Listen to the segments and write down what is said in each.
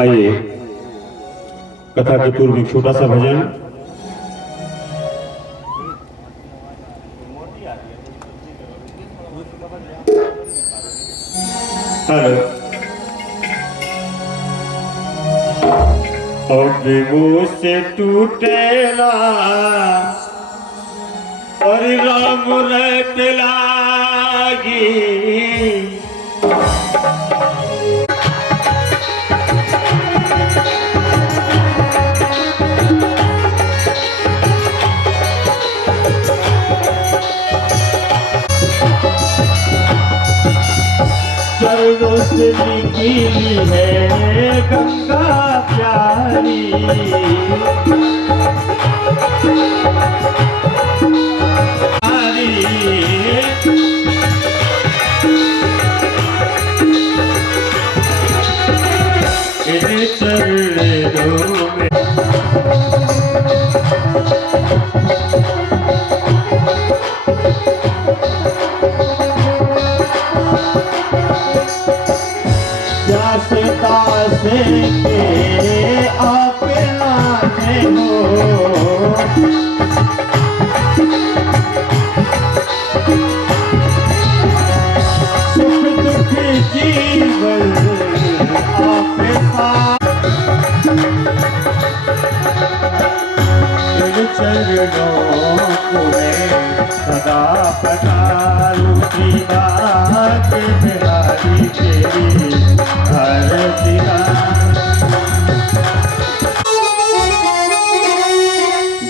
आइए कथा के पूर्व एक छोटा सा भजन। हेलो। अब मुझसे टूटेला और राम रत लागी, चरणों से निकली है गंगा प्यारी, इन चरणों में से के आप लाते हो, सुख दुख जीवन आप चरणों में सदा पठालू बात बिहारी तेरी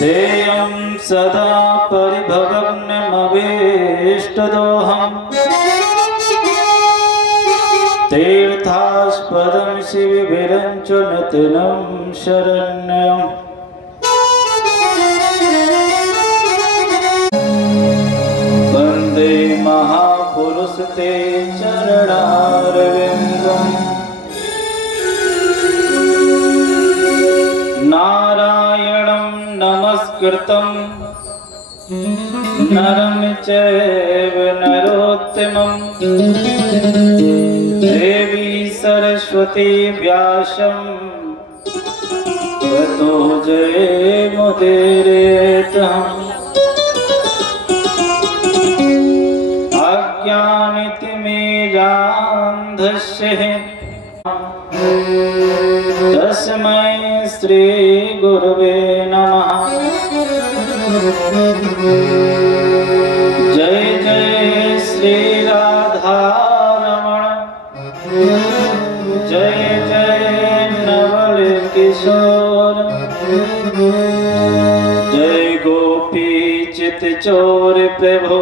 देयं सदा परिभवग्नमभीष्टदोहम् तीर्थास्पदं शिवभिरञ्च नतनं शरण्यम् वन्दे महापुरुष ते चरणारविन्दम् नारायणं नमस्कृतं नरं चैव नरोत्तमं देवी सरस्वती व्यासं ततो जयमुदीरयेत्। अज्ञानतिमिरान्धस्य तस्मै श्री गुरुवे नमः। जय जय श्री राधा रमण, जय जय नवल किशोर, जय गोपी चित चोर प्रभु,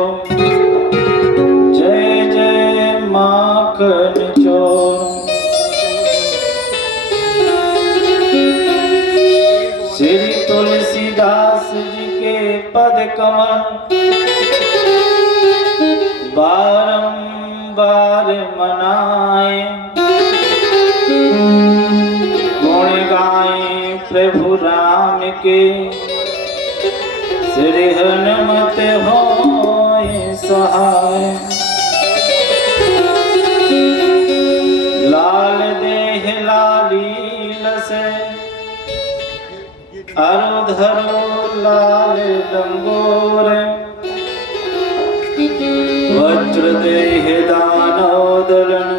जय जय माखन चोर। श्री तुलसीदास जी के पद कमल बारंबार मनाए, गुण गाए प्रभु राम के, श्री हनुमत होए सहाय। लाल देह लाली लसे अरुधरो लाल लंगोर, वज्र देह दानोदरन,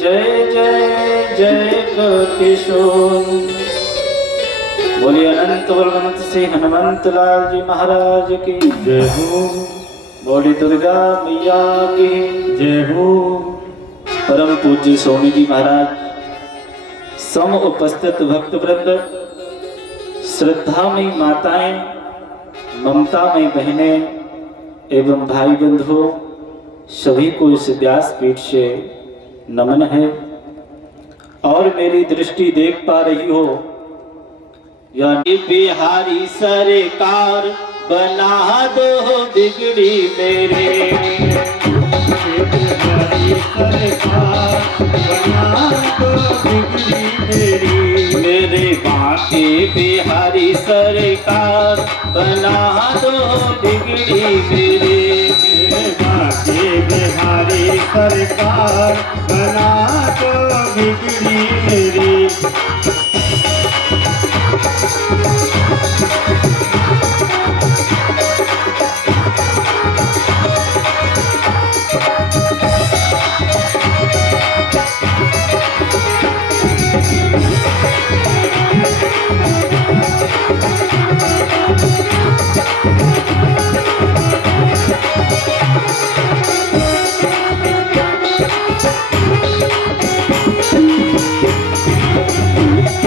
जय जय जय किशोर। बोलिए अनंत बलवंत से हनुमंत लाल जी महाराज की जय हो। बोली दुर्गा मैया की जय हो। परम पूज्य स्वामी जी महाराज, सम उपस्थित भक्त वृंद, श्रद्धामयी माताएं, ममतामयी बहनें एवं भाई बंधु, सभी को इस व्यासपीठ से नमन है। और मेरी दृष्टि देख पा रही हो, यानी बिहारी सरकार बना दो बिगड़ी मेरे, बिहारी सरकार बना दो बिगड़ी मेरी, मेरे बाके बिहारी सरकार बना दो बिगड़ी मेरे, मेरे बाके बिहारी सरकार बना दो बिगड़ी मेरी,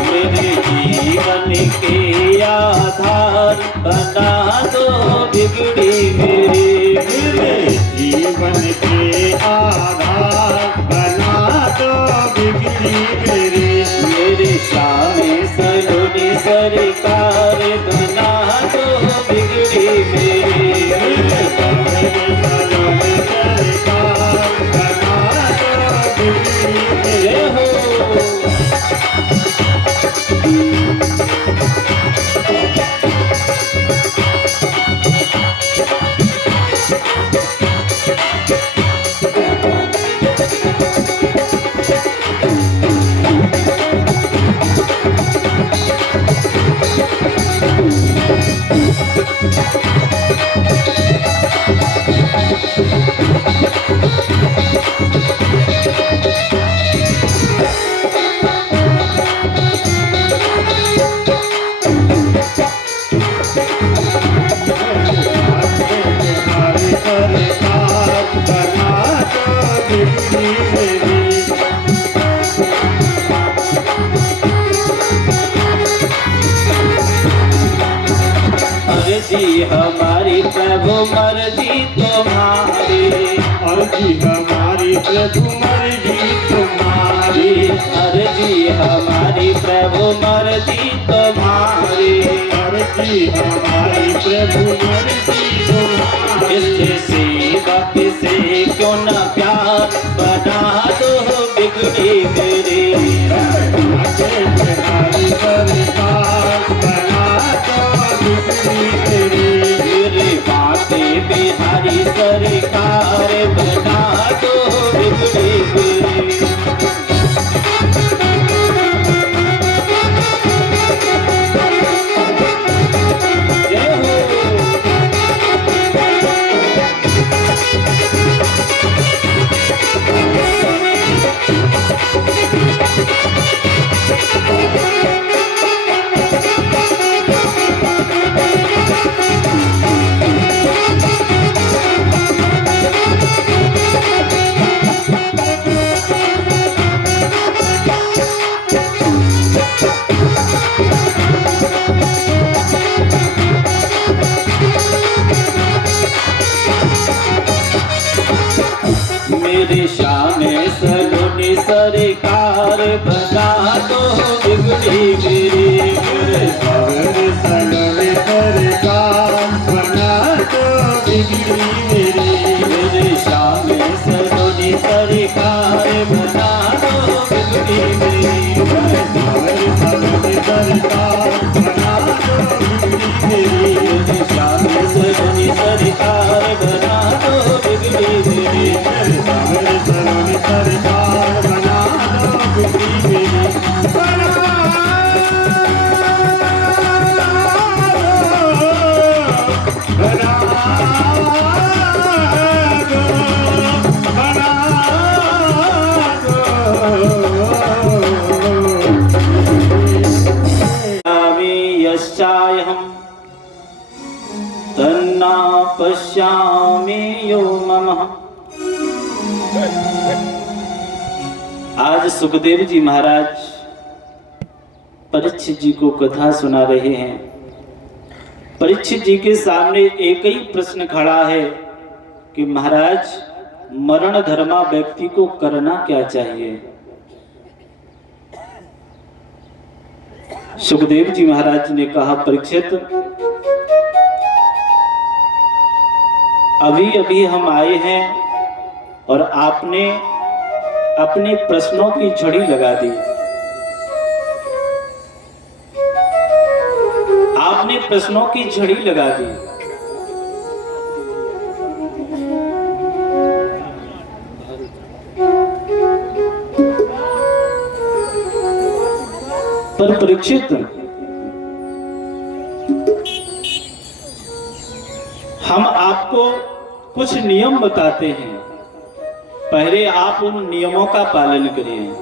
मेरे जीवन के आधार बना दो बिगड़ी मेरे जीवन के आधार बना दो बिगड़ी मेरे शामे सलोनी सरकार बना दो बिगड़ी मेरे जय हो अर्जी हमारी प्रभु मर्जी तुम्हारी अर्जी हमारी प्रभु मर्जी तुम्हारी अर्जी हमारी प्रभु मर्जी तुम्हारी अर्जी हमारी प्रभु मर्जी तुम्हारी इससे सेवक से क्यों न प्यार बना दो बिगड़ी मेरे मेरे बाटे बिहारी सरकार बना दो बिगड़ी मेरे जय हो मेरे शामे सलोनी सरकार बना दो बिगड़ी मेरे सलोनी सरकार बना दो बिगड़ी मेरे शामे सलोनी सरकार बना दो बिगड़ी सलोनी सरकार बना दो बिगड़ी मेरे शामे सलोनी सरकार बना दो बिगड़ी सलोनी सरकार बना दो बिगड़ी यश्चायहं तन्ना पश्यामि यो ममः। आज सुखदेव जी महाराज परीक्षित जी को कथा सुना रहे हैं। परीक्षित जी के सामने एक ही प्रश्न खड़ा है कि महाराज मरण धर्मा व्यक्ति को करना क्या चाहिए। सुखदेव जी महाराज ने कहा, परीक्षित अभी अभी हम आए हैं और आपने अपने प्रश्नों की झड़ी लगा दी। आपने प्रश्नों की झड़ी लगा दी। पर परीक्षित, हम आपको कुछ नियम बताते हैं, पहले आप उन नियमों का पालन करिए।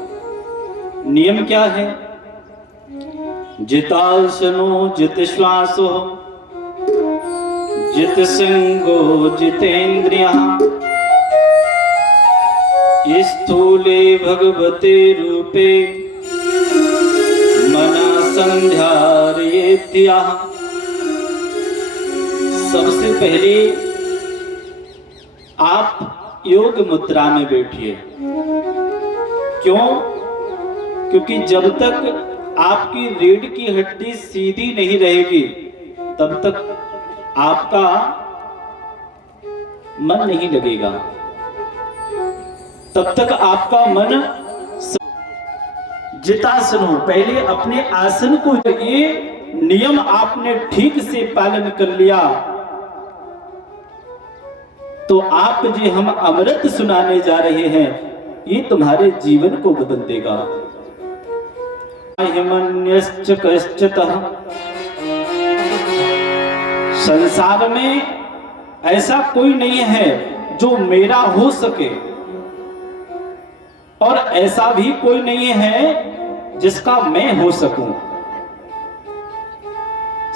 नियम क्या है? जितासनो जित श्वासो जित संगो जितेन्द्रिया स्थूले भगवते रूपे मना संध्यारयेत्या। सबसे पहले आप योग मुद्रा में बैठिए। क्यों? क्योंकि जब तक आपकी रीढ़ की हड्डी सीधी नहीं रहेगी तब तक आपका मन नहीं लगेगा, तब तक आपका मन। जितासनो, पहले अपने आसन को, ये नियम आपने ठीक से पालन कर लिया तो आप जी हम अमृत सुनाने जा रहे हैं, ये तुम्हारे जीवन को बदल देगा। हिमन्यश्च कश्चितः, संसार में ऐसा कोई नहीं है जो मेरा हो सके, और ऐसा भी कोई नहीं है जिसका मैं हो सकूं।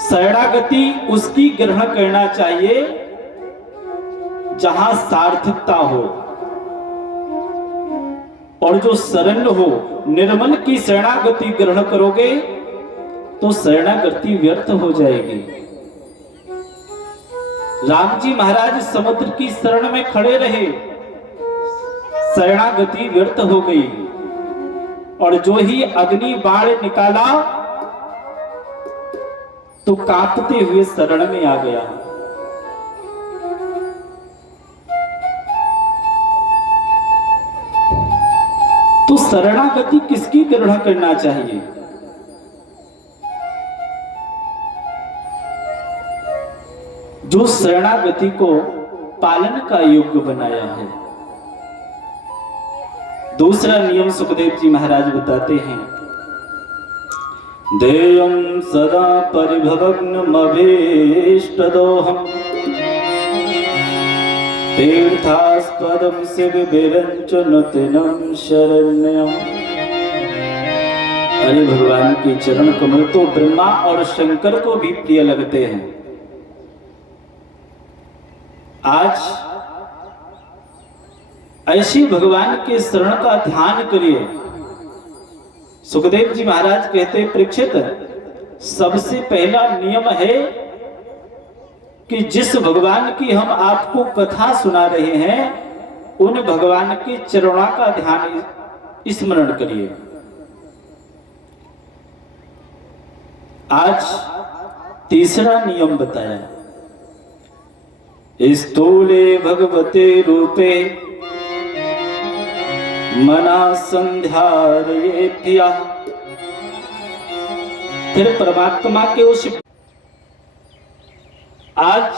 शरणागति उसकी ग्रहण करना चाहिए जहां सार्थकता हो, और जो शरण हो, निर्मल की शरणागति ग्रहण करोगे तो शरणागति व्यर्थ हो जाएगी। राम जी महाराज समुद्र की शरण में खड़े रहे, शरणागति व्यर्थ हो गई, और जो ही अग्नि बाण निकाला तो कांपते हुए शरण में आ गया। तो शरणागति किसकी ग्रहण करना चाहिए? जो शरणागति को पालन का योग्य बनाया है। दूसरा नियम सुखदेव जी महाराज बताते हैं, देयं सदा परिभवग्नमभीष्टदोहम् तीर्थास्पदं शिवबिरंच नूतनं शरण्यम्। अरे भगवान के चरण कमल तो ब्रह्मा और शंकर को भी प्रिय लगते हैं। आज ऐसी भगवान के शरण का ध्यान करिए। सुखदेव जी महाराज कहते, परीक्षित, सबसे पहला नियम है कि जिस भगवान की हम आपको कथा सुना रहे हैं उन भगवान के चरणों का ध्यान स्मरण करिए। आज तीसरा नियम बताया, स्थूले भगवते रूपे मना संध्यारयेत्या। फिर परमात्मा के उस, आज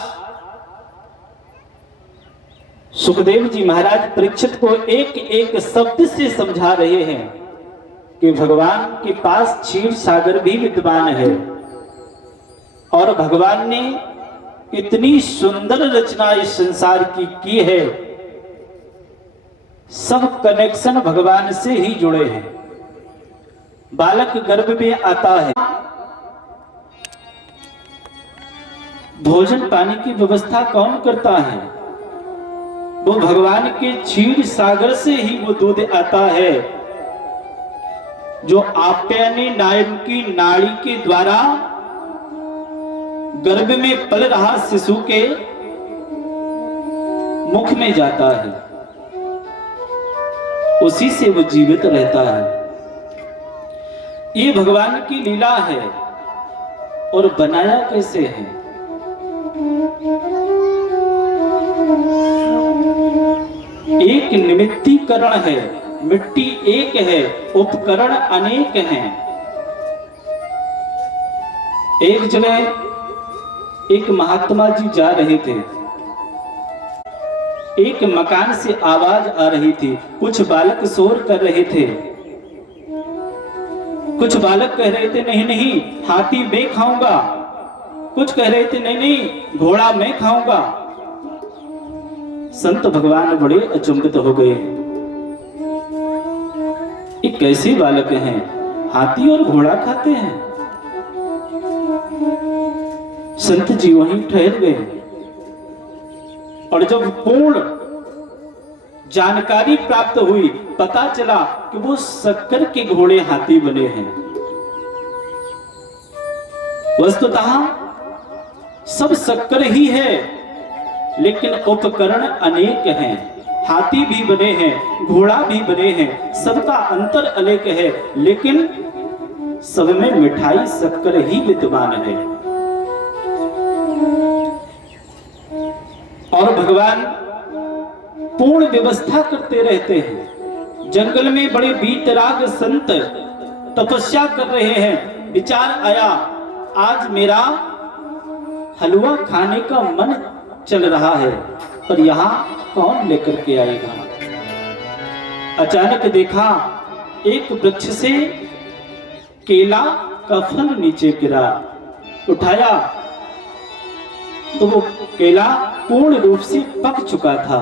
सुखदेव जी महाराज परीक्षित को एक एक शब्द से समझा रहे हैं कि भगवान के पास क्षीर सागर भी विद्यमान है, और भगवान ने इतनी सुंदर रचना इस संसार की है, सब कनेक्शन भगवान से ही जुड़े हैं। बालक गर्भ में आता है, भोजन पानी की व्यवस्था कौन करता है? वो भगवान के क्षीर सागर से ही वो दूध आता है, जो आप्यायनी नायम की नाड़ी के द्वारा गर्भ में पल रहा शिशु के मुख में जाता है, उसी से वो जीवित रहता है। ये भगवान की लीला है। और बनाया कैसे है? एक निमित्तीकरण है, मिट्टी एक है, उपकरण अनेक हैं। एक जगह एक महात्मा जी जा रहे थे, एक मकान से आवाज आ रही थी, कुछ बालक शोर कर रहे थे। कुछ बालक कह रहे थे नहीं नहीं हाथी मैं खाऊंगा, कुछ कह रहे थे नहीं नहीं घोड़ा मैं खाऊंगा। संत भगवान बड़े अचंभित हो गए, ये कैसे बालक हैं, हाथी और घोड़ा खाते हैं। संत जी वहीं ठहर गए और जब पूर्ण जानकारी प्राप्त हुई, पता चला कि वो शक्कर के घोड़े हाथी बने हैं। वस्तुतः सब शक्कर ही है, लेकिन उपकरण अनेक हैं। हाथी भी बने हैं, घोड़ा भी बने हैं, सबका अंतर अनेक है, लेकिन सब में मिठाई शक्कर ही विद्यमान है। और भगवान पूर्ण व्यवस्था करते रहते हैं। जंगल में बड़े वीतराग संत तपस्या कर रहे हैं। विचार आया आज मेरा हलवा खाने का मन चल रहा है, पर यहां कौन लेकर के आएगा। अचानक देखा एक वृक्ष से केला का फल नीचे गिरा, उठाया तो वो केला पूर्ण रूप से पक चुका था।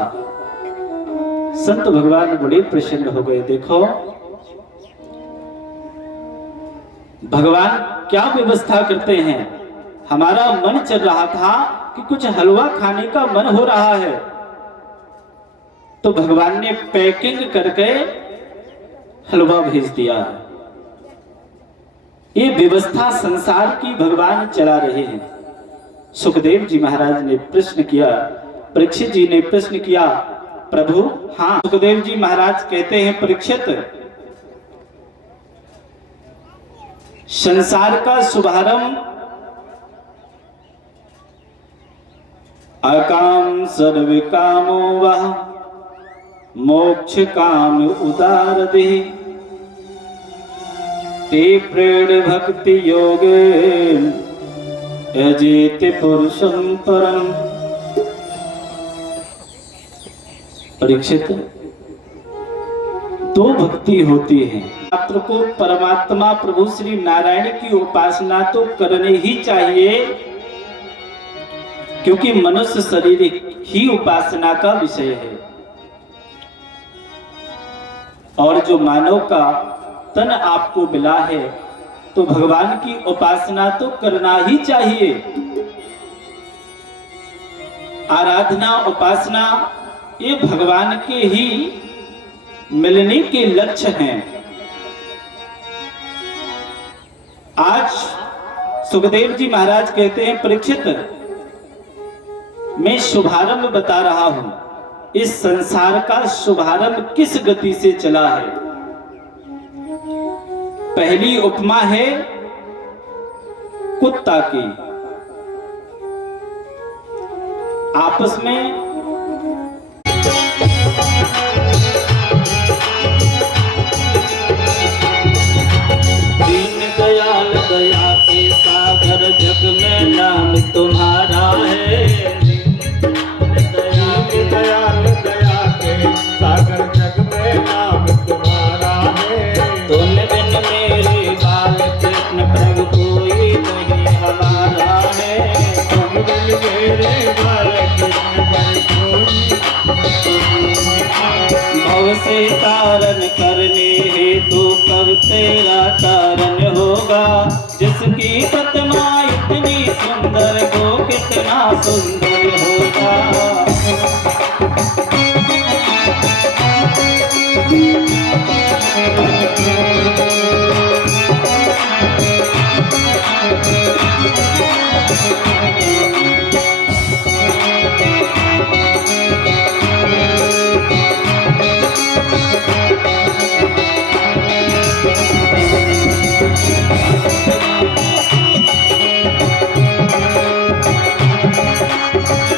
संत भगवान बड़े प्रसन्न हो गए। देखो भगवान क्या व्यवस्था करते हैं। हमारा मन चल रहा था कि कुछ हलवा खाने का मन हो रहा है, तो भगवान ने पैकिंग करके हलवा भेज दिया। ये व्यवस्था संसार की भगवान चला रहे हैं। सुखदेव जी महाराज ने प्रश्न किया, परीक्षित जी ने प्रश्न किया, प्रभु हाँ। सुखदेव जी महाराज कहते हैं परीक्षित, संसार का शुभारंभ अकाम सर्व कामो वह मोक्ष काम उदार दे ते प्रेण भक्ति योगे अजेत पुरुषम परम। परीक्षित दो भक्ति होती है। मात्र को परमात्मा प्रभु श्री नारायण की उपासना तो करनी ही चाहिए, क्योंकि मनुष्य शरीर ही उपासना का विषय है। और जो मानव का तन आपको मिला है, तो भगवान की उपासना तो करना ही चाहिए। आराधना उपासना ये भगवान के ही मिलने के लक्ष्य हैं। आज सुखदेव जी महाराज कहते हैं परीक्षित, मैं शुभारंभ बता रहा हूं। इस संसार का शुभारंभ किस गति से चला है। पहली उपमा है कुत्ता की। आपस में दीन दयाल दया के सागर जग में नाम तुम्हारा है। दयाल दया के सागर जग में नाम तुम्हारा है। तुम बिन मेरे बाल कृष्ण प्रभु कोई नहीं हमारा है। तुम बिन मेरे बाल कृष्ण प्रभु भव से तारण करने हेतु कब तेरा तारण होगा। जिसकी प्रतिमा इतनी सुंदर वो कितना सुंदर होगा।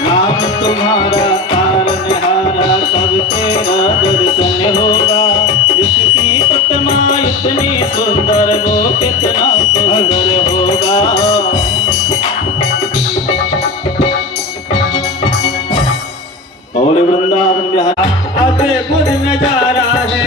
नाम तुम्हारा तारनहारा कब तेरा दर्शन होगा। जिसकी प्रतिमा इतनी सुंदर वो कितना सुंदर होगा। बोले वृंदावन बिहार अद्भुत नजारा है।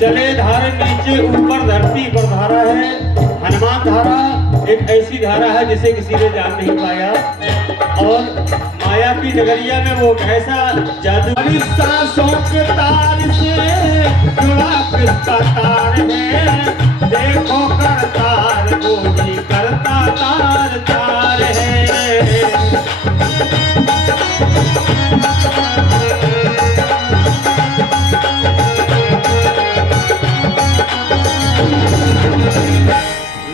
चले धारे नीचे ऊपर धरती पर धारा है। हनुमान धारा एक ऐसी धारा है जिसे किसी ने जान नहीं पाया। और माया की नगरिया में वो ऐसा जादू सांसों के तार से जुड़ा किसका तार है। देखो कर तार बोझी करता तार तार है।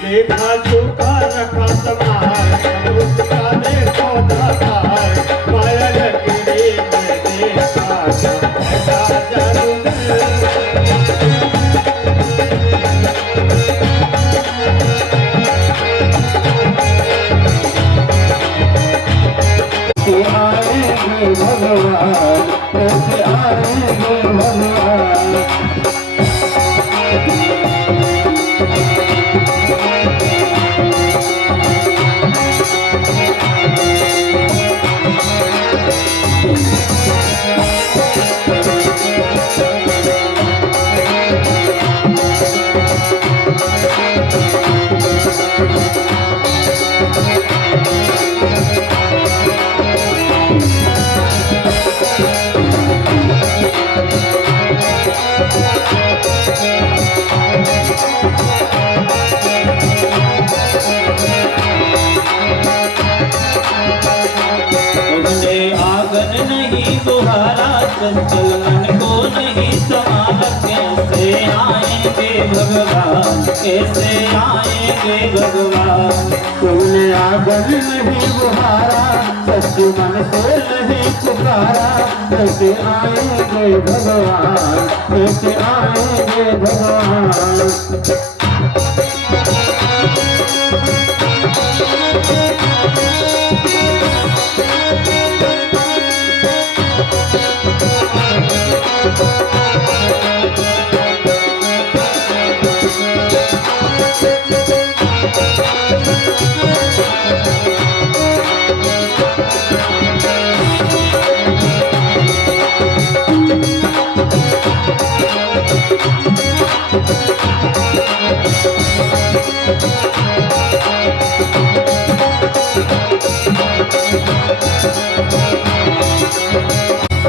लेखा चोखा रखा समार उसका देखो दातार। माया नगरी में देखा ऐसा जादू आएंगे भगवान, कैसे आएंगे भगवान। तुमने आंगन नहीं बुहारा, चंचल मन को नहीं संभाला। कैसे आएंगे भगवान, कैसे आएंगे भगवान। तुमने आंगन नहीं बुहारा, सच्चे मन से नहीं पुकारा। कैसे आएंगे भगवान, कैसे आएंगे भगवान।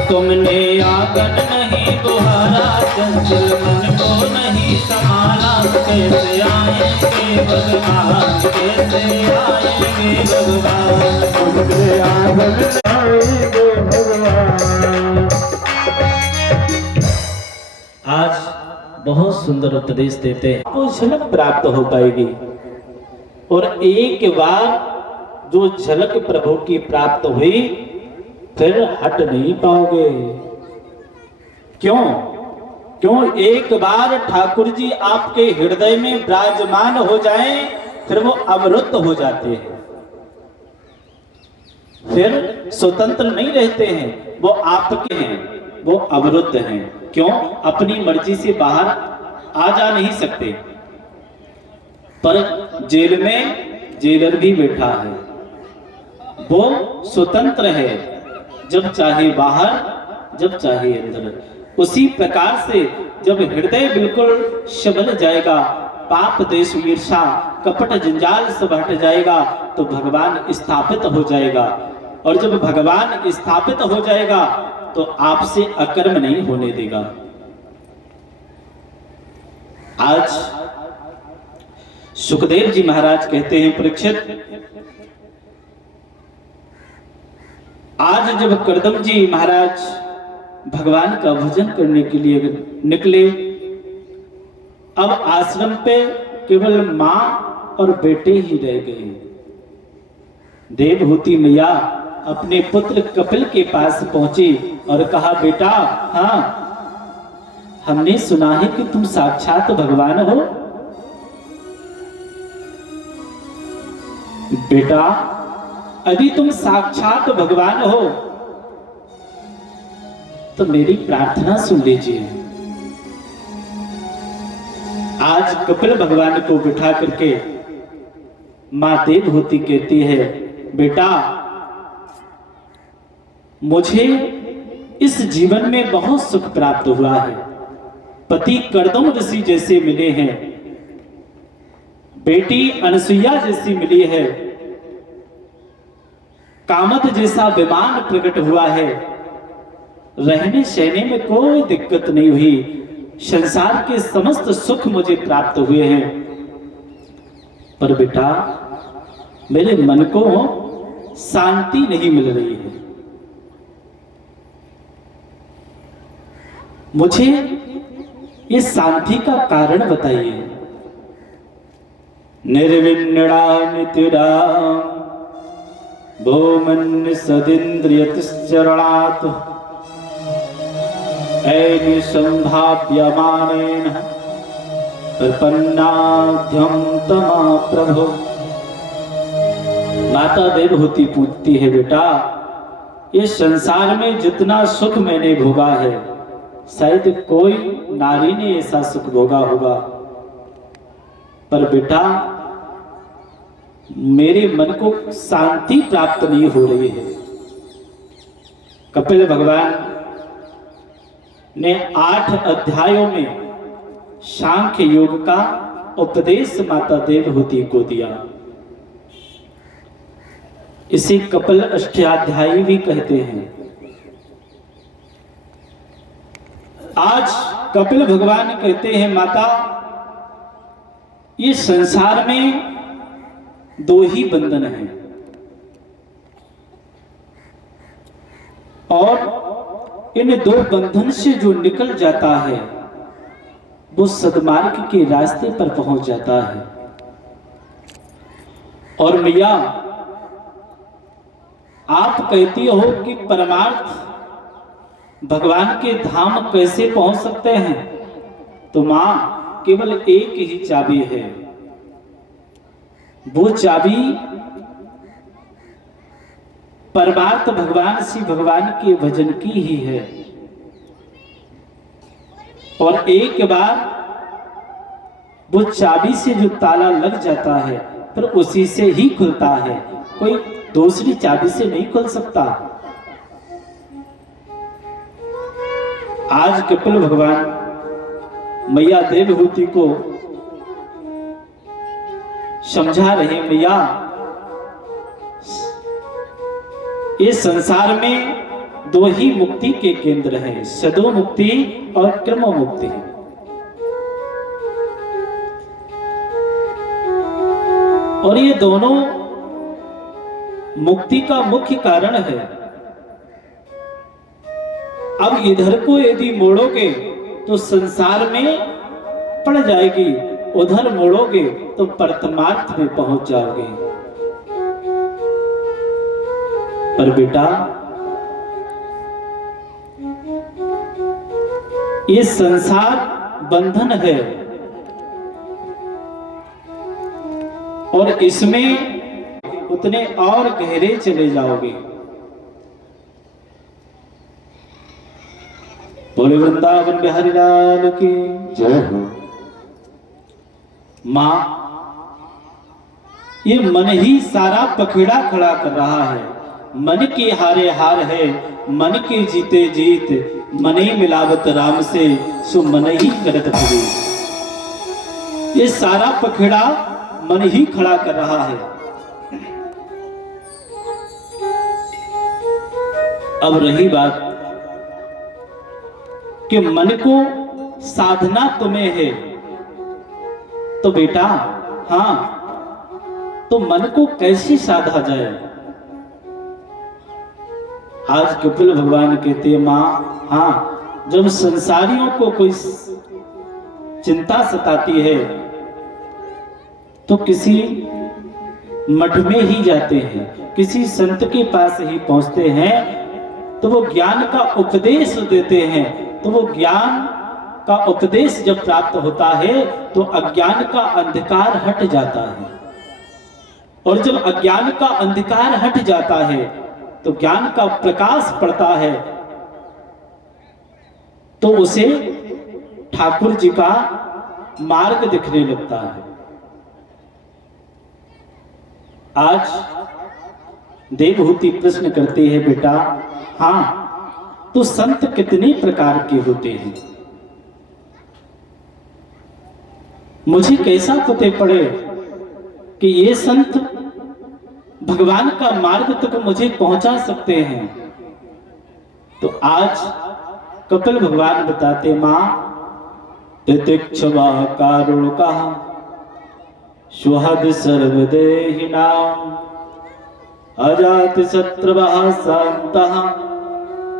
तुमने आंगन नहीं बुहारा, चंचल मन को नहीं संभाला। कैसे आएंगे भगवान, कैसे आएंगे भगवान। तुमने आंगन आएंगे भगवान। आज बहुत सुंदर उपदेश देते हैं, आपको झलक प्राप्त हो पाएगी। और एक बार जो झलक प्रभु की प्राप्त हुई फिर हट नहीं पाओगे। क्यों? क्यों? एक बार ठाकुर जी आपके हृदय में विराजमान हो जाएं, फिर वो अवरुद्ध हो जाते हैं, फिर स्वतंत्र नहीं रहते हैं, वो आपके हैं, वो अवरुद्ध हैं। क्यों? अपनी मर्जी से बाहर आ जा नहीं सकते। पर जेल में जेलर भी बैठा है, वो स्वतंत्र है, जब चाहे बाहर, जब चाहे अंदर। उसी प्रकार से जब हृदय बिल्कुल शबल जाएगा, पाप देश ईर्षा कपट जंजाल सब हट जाएगा, तो भगवान स्थापित हो जाएगा। और जब भगवान स्थापित हो जाएगा तो आपसे अकर्म नहीं होने देगा। आज सुखदेव जी महाराज कहते हैं, परीक्षित, आज जब कर्दम जी महाराज भगवान का भजन करने के लिए निकले, अब आश्रम पे केवल मां और बेटे ही रह गए। देवहूति मैया अपने पुत्र कपिल के पास पहुंची और कहा, बेटा, हाँ, हमने सुना है कि तुम साक्षात भगवान हो। बेटा, यदि तुम साक्षात भगवान हो तो मेरी प्रार्थना सुन लीजिए। आज कपिल भगवान को बिठा करके मां देवहूति कहती है, बेटा, मुझे इस जीवन में बहुत सुख प्राप्त हुआ है, पति कर्दम ऋषि जैसे मिले हैं, बेटी अनसुईया जैसी मिली है, कामत जैसा विमान प्रकट हुआ है, रहने सहने में कोई दिक्कत नहीं हुई, संसार के समस्त सुख मुझे प्राप्त हुए हैं। पर बेटा मेरे मन को शांति नहीं मिल रही है। मुझे ये शांति का कारण बताइए। निर्विण्णा नितिराम भौमन्य सदिन्द्रियतिश्चरणात् ऐनि संभाव्यमानेन प्रपन्नाद्यं तमा प्रभो। माता देवहूति पूछती है, बेटा ये संसार में जितना सुख मैंने भोगा है शायद कोई नारी ने ऐसा सुख भोगा होगा, पर बेटा मेरे मन को शांति प्राप्त नहीं हो रही है। कपिल भगवान ने 8 अध्यायों में सांख्य योग का उपदेश माता देवहूति को दिया। इसे कपिल अष्टाध्यायी भी कहते हैं। आज कपिल भगवान कहते हैं, माता ये संसार में 2 ही बंधन हैं और इन 2 बंधन से जो निकल जाता है वो सद्मार्ग के रास्ते पर पहुंच जाता है। और मैया आप कहती हो कि परमार्थ भगवान के धाम कैसे पहुंच सकते हैं, तो मां केवल एक ही चाबी है। वो चाबी परमार्थ भगवान श्री भगवान के भजन की ही है। और एक बार वो चाबी से जो ताला लग जाता है फिर उसी से ही खुलता है, कोई दूसरी चाबी से नहीं खुल सकता। आज कपिल भगवान मैया देवहूति को समझा रहे, मैया ये संसार में 2 ही मुक्ति के केंद्र हैं, सदो मुक्ति और क्रम मुक्ति। और ये दोनों मुक्ति का मुख्य कारण है। अब इधर को यदि मोड़ोगे तो संसार में पड़ जाएगी, उधर मोड़ोगे तो परमार्थ में पहुंच जाओगे। पर बेटा ये संसार बंधन है और इसमें उतने और गहरे चले जाओगे। बोले वृंदावन बिहारी लाल की जय हो। मां ये मन ही सारा पखेड़ा खड़ा कर रहा है। मन के हारे हार है, मन के जीते जीत, मन ही मिलावत राम से, सो मन ही करत फिरे। ये सारा पखेड़ा मन ही खड़ा कर रहा है। अब रही बात कि मन को साधना तुम्हें है, तो बेटा हाँ, तो मन को कैसे साधा जाए। आज कपिल भगवान कहते हैं, मां हाँ, जब संसारियों को कोई चिंता सताती है तो किसी मठ में ही जाते हैं, किसी संत के पास ही पहुंचते हैं, तो वो ज्ञान का उपदेश देते हैं। तो वो ज्ञान का उपदेश जब प्राप्त होता है तो अज्ञान का अंधकार हट जाता है, और जब अज्ञान का अंधकार हट जाता है तो ज्ञान का प्रकाश पड़ता है, तो उसे ठाकुर जी का मार्ग दिखने लगता है। आज देवहूति प्रश्न करते हैं, बेटा हाँ, तो संत कितने प्रकार के होते हैं। मुझे कैसा पते पड़े कि ये संत भगवान का मार्ग तक मुझे पहुंचा सकते हैं। तो आज कपिल भगवान बताते, मां तितिक्षवा कारुणिका सुहद सर्वदेहिनाम अजाति शत्रुवः शान्तः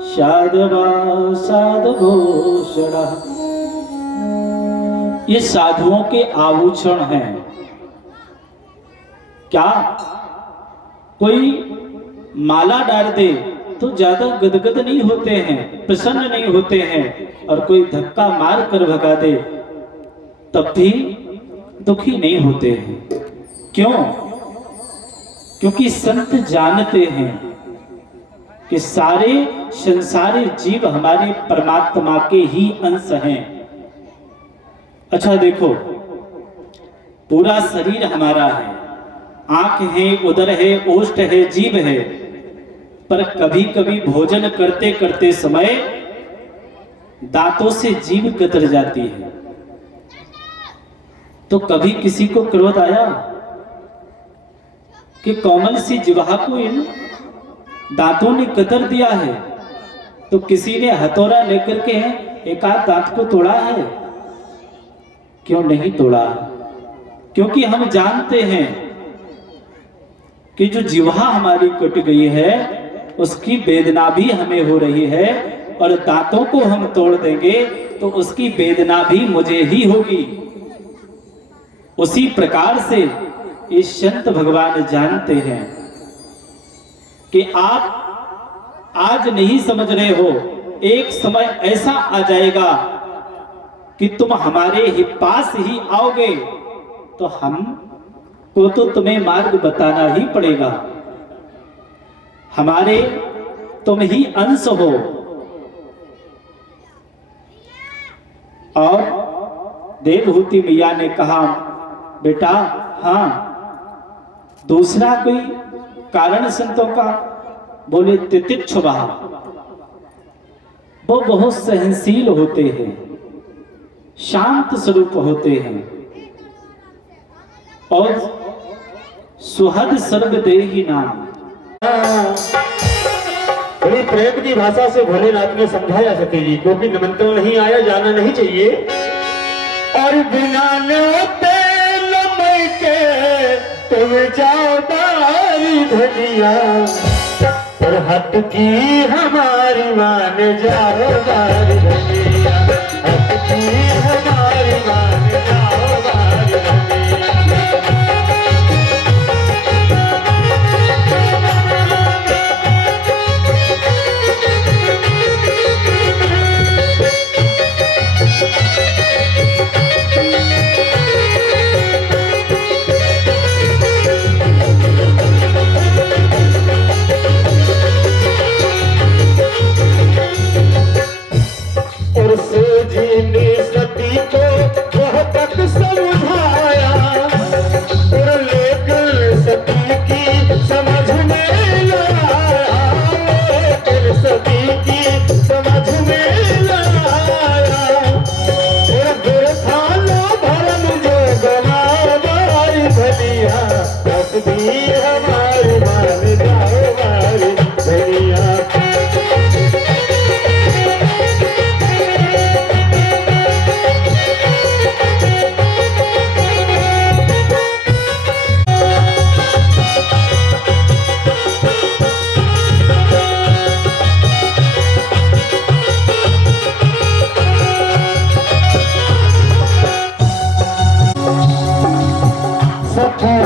साधवा साधुभूषणः। ये साधुओं के आभूषण हैं। क्या कोई माला डाल दे तो ज्यादा गदगद नहीं होते हैं, प्रसन्न नहीं होते हैं, और कोई धक्का मार कर भगा दे तब भी दुखी नहीं होते हैं। क्यों? क्योंकि संत जानते हैं कि सारे संसारी जीव हमारे परमात्मा के ही अंश हैं। अच्छा देखो, पूरा शरीर हमारा है, आंख है, उदर है, ओष्ठ है, जीभ है, पर कभी कभी भोजन करते करते समय दांतों से जीभ कतर जाती है। तो कभी किसी को क्रोध आया कि कोमल सी जिह्वा को इन दांतों ने कतर दिया है? तो किसी ने हथौड़ा लेकर के एक आध दांत को तोड़ा है? क्यों नहीं तोड़ा? क्योंकि हम जानते हैं कि जो जिह्वा हमारी कट गई है उसकी वेदना भी हमें हो रही है, और दांतों को हम तोड़ देंगे तो उसकी वेदना भी मुझे ही होगी। उसी प्रकार से ये संत भगवान जानते हैं कि आप आज नहीं समझ रहे हो, एक समय ऐसा आ जाएगा कि तुम हमारे ही पास ही आओगे तो हम को तो तुम्हें मार्ग बताना ही पड़ेगा। हमारे तुम ही अंश हो। और देवहूति मैया ने कहा, बेटा हाँ, दूसरा कोई कारण संतों का? बोले तितिक्षुवा, वो बहुत सहनशील होते हैं, शांत स्वरूप होते हैं, और सुहद सर्वदेही नाम। बड़ी प्रेम की भाषा से भोलेनाथ ने समझाया सती जी को कि निमंत्रण नहीं आया, जाना नहीं चाहिए। और बिना न्योते लमई के तुम जाओ बारी धनिया, और हट की हमारी मान जाओ बारी धनिया, हट की हमारी मान जाओ बारी धनिया।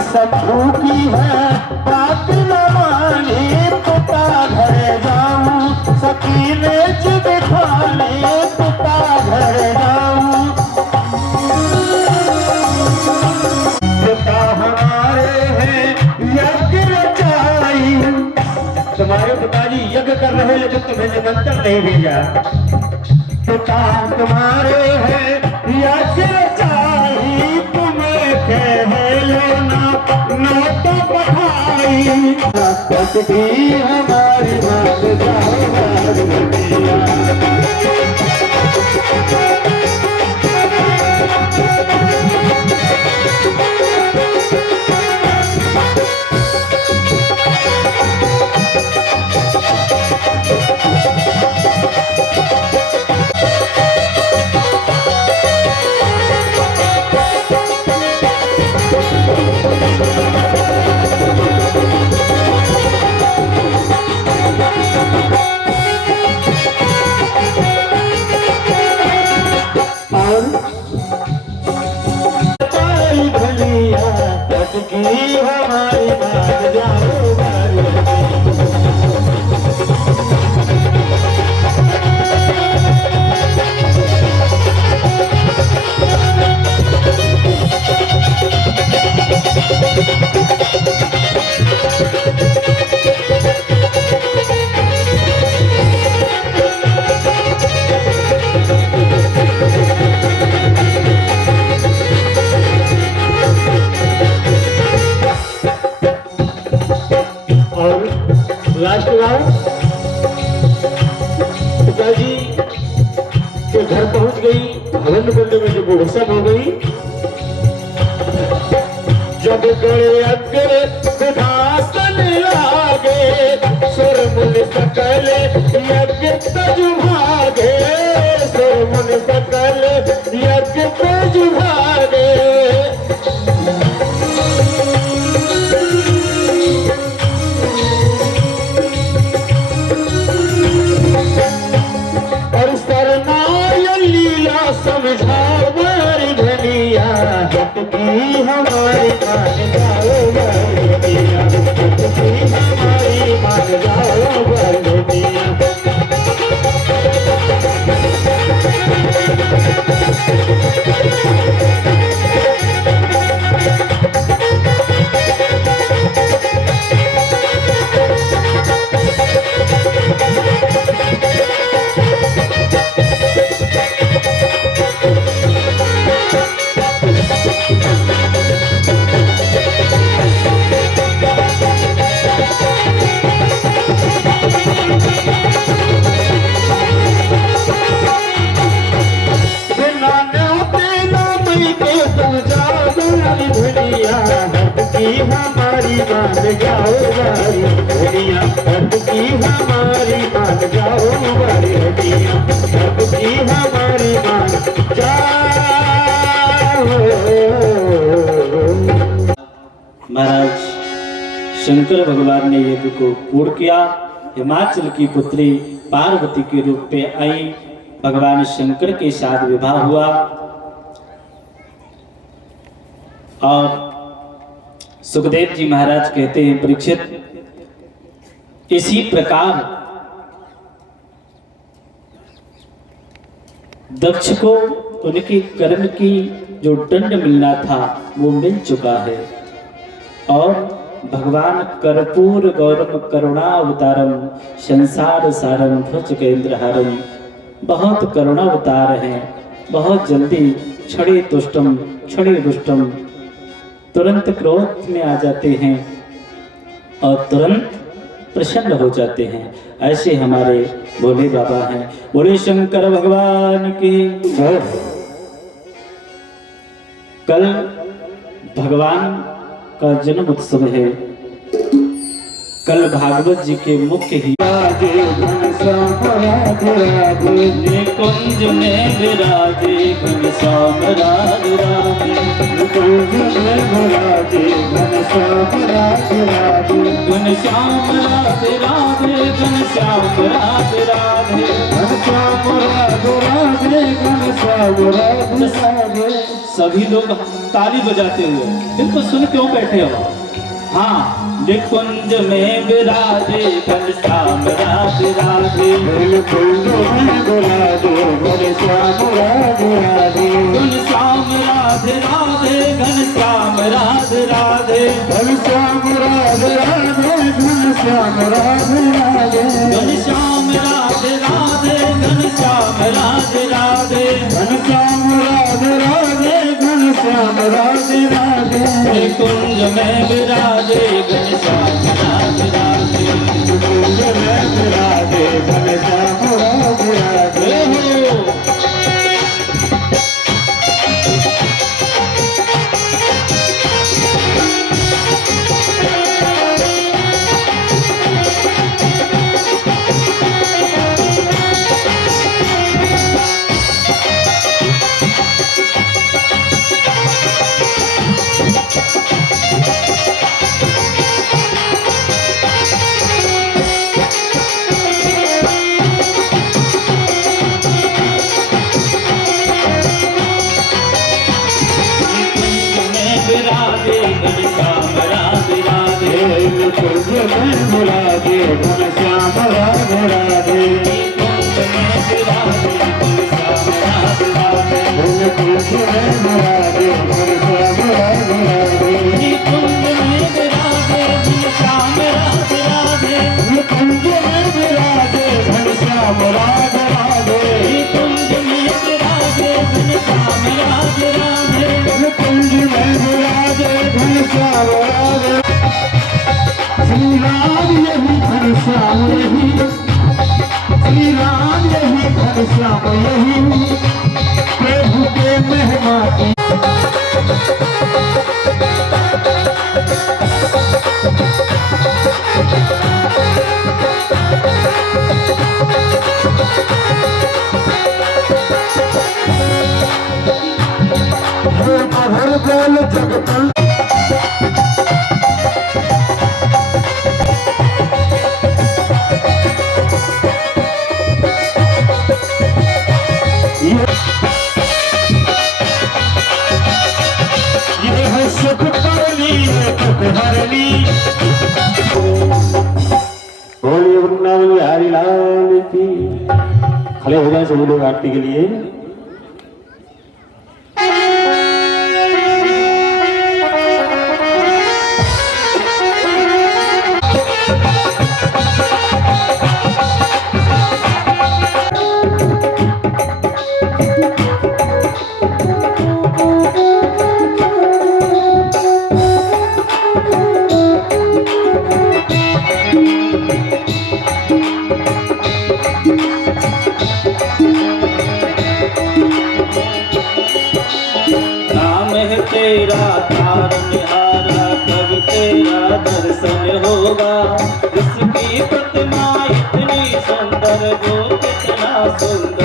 शत्रु की है बात न मानी, पिता घर जाऊं सकीने जिद खाने, पिता घर जाऊं। पिता हमारे हैं यज्ञ रचाई, तुम्हारे पिताजी यज्ञ कर रहे लेकिन तुम्हें निमंत्रण नहीं भेजा। पिता तुम्हारे हैं यज्ञ रचाई, तुम्हें कह लो ना तो पढ़ाई, हमारी बात जाओ लास्ट बार पिताजी के घर पहुंच गई, हवन करने में जब वो सब हो गई, जब गए अग्र विधासन लागे, सुर मुन सकल यज्ञ तज भागे, सुर मुन सकल यज्ञ तज भागे। और सरनाय लीला समझाओ मारी धनिया, हटकी हमारी मान जाओ मारी धनिया, हटकी हमारी मान जाओ मारी धनिया। हमारी मान जाओ बारी दुनिया, हटकी हमारी मान जाओ बारी दुनिया, हटकी हमारी मान जाओ। महाराज शंकर भगवान ने यज्ञ को पूर्ण किया। हिमाचल की पुत्री पार्वती के रूप में आई, भगवान शंकर के साथ विवाह हुआ। और सुखदेव जी महाराज कहते हैं, परीक्षित, इसी प्रकार दक्ष को उनके कर्म की जो दंड मिलना था वो मिल चुका है। और भगवान कर्पूर गौरम करुणावतारम संसार सारम भुजगेंद्रहारम, बहुत करुणावतार हैं, बहुत जल्दी क्षणे तुष्टम क्षणे रुष्टम, तुरंत क्रोध में आ जाते हैं और तुरंत प्रसन्न हो जाते हैं। ऐसे हमारे भोले बाबा हैं। बोले शंकर भगवान की जय। कल भगवान का जन्म उत्सव है। कल भागवत जी के मुख्य ही कुंज में विराजे घनश्याम राधे राधे, कुंज में विराजे घनश्याम राधे राधे, घनश्याम राधे राधे, घनश्याम राधे राधे, घनश्याम राधे राधे, घनश्याम राधे राधे। सभी लोग ताली बजाते हुए बिल्कुल सुन क्यों बैठे हो? हाँ, कुंज में विराजे घनश्याम राधे राधे, कुंज में विराजे घनश्याम राधे राधे, घनश्याम राधे राधे, घनश्याम राधे राधे, घनश्याम राधे राधे, घनश्याम राधे राधे, घनश्याम राधे राधे, घनश्याम राधे राधे, घनश्याम राधे राधे, घनश्याम राधे राधे। कुंज में विराजे घनश्याम राधे राधे, कुंज में विराजे घनश्याम राधे राधे। कुंज में विराजे घनश्याम राधे राधे, कुंज में विराजे घनश्याम राधे राधे, कुंज में विराजे घनश्याम राधे राधे, कुंज में विराजे घनश्याम राधे राधे, कुंज में विराजे घनश्याम राधे राधे, कुंज में विराजे घनश्याम राधे राधे, कुंज में विराजे घनश्याम राधे। श्री राम यही घनश्याम यही प्रभु के महिमा की हर बोल जगत ये है सुख करनी हरनी बोलिए वृंदावन बिहारी लाल की। खड़े हो जाए सभी लोग आरती के लिए। नाम है तेरा तारनहारा, कब तेरा दर्शन होगा। जिसकी प्रतिमा इतनी सुंदर, वो कितना सुंदर